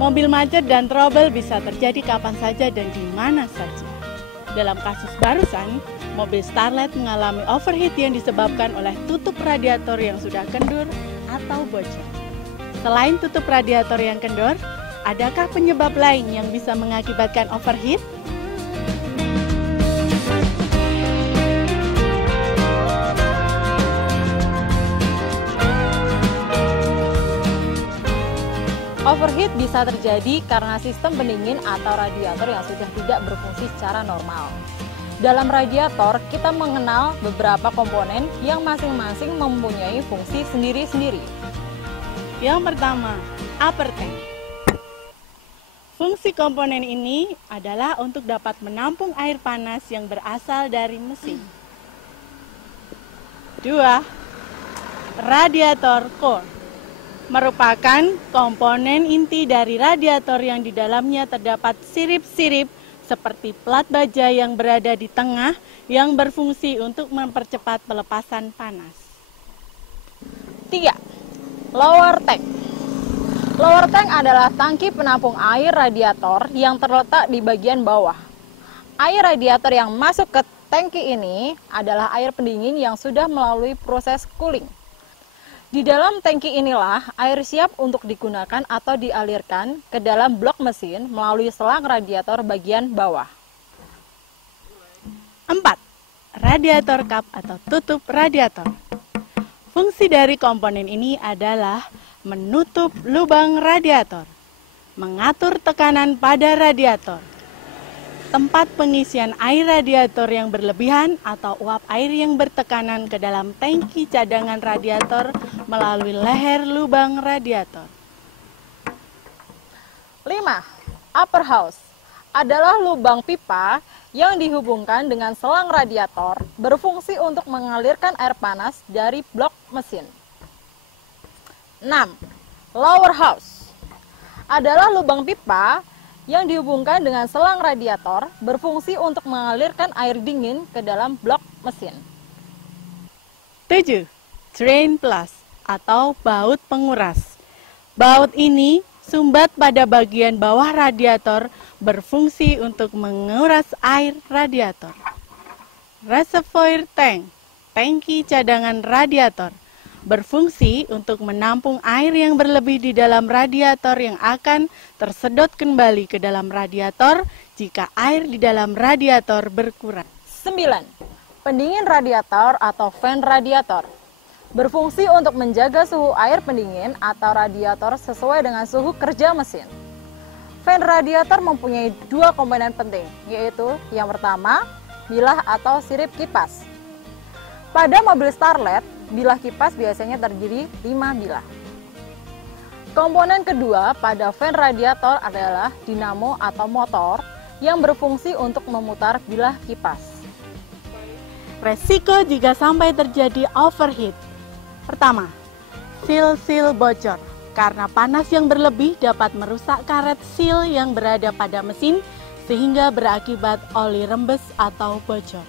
Mobil macet dan trouble bisa terjadi kapan saja dan di mana saja. Dalam kasus barusan, mobil Starlet mengalami overheat yang disebabkan oleh tutup radiator yang sudah kendur atau bocor. Selain tutup radiator yang kendor, adakah penyebab lain yang bisa mengakibatkan overheat? Overheat bisa terjadi karena sistem pendingin atau radiator yang sudah tidak berfungsi secara normal. Dalam radiator, kita mengenal beberapa komponen yang masing-masing mempunyai fungsi sendiri-sendiri. Yang pertama, upper tank. Fungsi komponen ini adalah untuk dapat menampung air panas yang berasal dari mesin. 2. Radiator core merupakan komponen inti dari radiator yang di dalamnya terdapat sirip-sirip seperti plat baja yang berada di tengah yang berfungsi untuk mempercepat pelepasan panas. 3. Lower tank. Lower tank adalah tangki penampung air radiator yang terletak di bagian bawah. Air radiator yang masuk ke tangki ini adalah air pendingin yang sudah melalui proses cooling. Di dalam tangki inilah air siap untuk digunakan atau dialirkan ke dalam blok mesin melalui selang radiator bagian bawah. 4. Radiator cup atau tutup radiator. Fungsi dari komponen ini adalah menutup lubang radiator, mengatur tekanan pada radiator, tempat pengisian air radiator yang berlebihan atau uap air yang bertekanan ke dalam tangki cadangan radiator melalui leher lubang radiator. 5. Upper house adalah lubang pipa yang dihubungkan dengan selang radiator berfungsi untuk mengalirkan air panas dari blok mesin. 6. Lower house adalah lubang pipa yang dihubungkan dengan selang radiator berfungsi untuk mengalirkan air dingin ke dalam blok mesin. 7. Drain plus atau baut penguras. Baut ini sumbat pada bagian bawah radiator berfungsi untuk menguras air radiator. Reservoir tank, tangki cadangan radiator, berfungsi untuk menampung air yang berlebih di dalam radiator yang akan tersedot kembali ke dalam radiator jika air di dalam radiator berkurang. 9. Pendingin radiator atau fan radiator berfungsi untuk menjaga suhu air pendingin atau radiator sesuai dengan suhu kerja mesin. Fan radiator mempunyai dua komponen penting, yaitu yang pertama, bilah atau sirip kipas. Pada mobil Starlet, bilah kipas biasanya terdiri 5 bilah. Komponen kedua pada fan radiator adalah dinamo atau motor yang berfungsi untuk memutar bilah kipas. Resiko jika sampai terjadi overheat. Pertama, seal bocor. Karena panas yang berlebih dapat merusak karet seal yang berada pada mesin sehingga berakibat oli rembes atau bocor.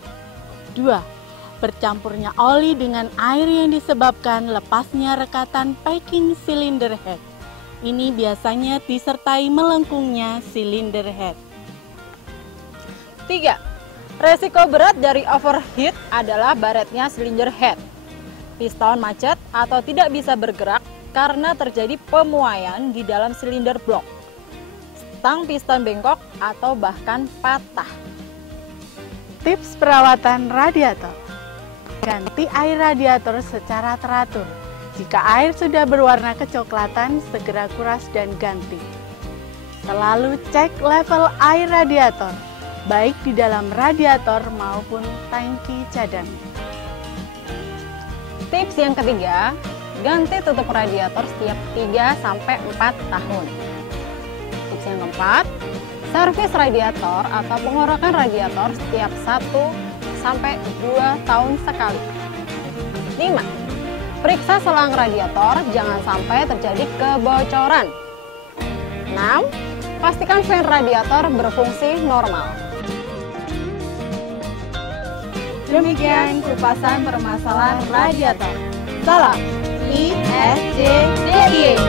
2. Bercampurnya oli dengan air yang disebabkan lepasnya rekatan packing cylinder head. Ini biasanya disertai melengkungnya cylinder head. 3. Resiko berat dari overheat adalah baretnya cylinder head. Piston macet atau tidak bisa bergerak karena terjadi pemuaian di dalam silinder blok. Stang piston bengkok atau bahkan patah. Tips perawatan radiator. Ganti air radiator secara teratur. Jika air sudah berwarna kecoklatan, segera kuras dan ganti. Selalu cek level air radiator, baik di dalam radiator maupun tangki cadangan. Tips yang ketiga, ganti tutup radiator setiap 3-4 tahun. Tips yang keempat, servis radiator atau pengorokan radiator setiap 1-2 tahun sekali. 5. Periksa selang radiator, jangan sampai terjadi kebocoran. 6. Pastikan fan radiator berfungsi normal. Demikian kupasan permasalahan radiator. Salam ISJDY.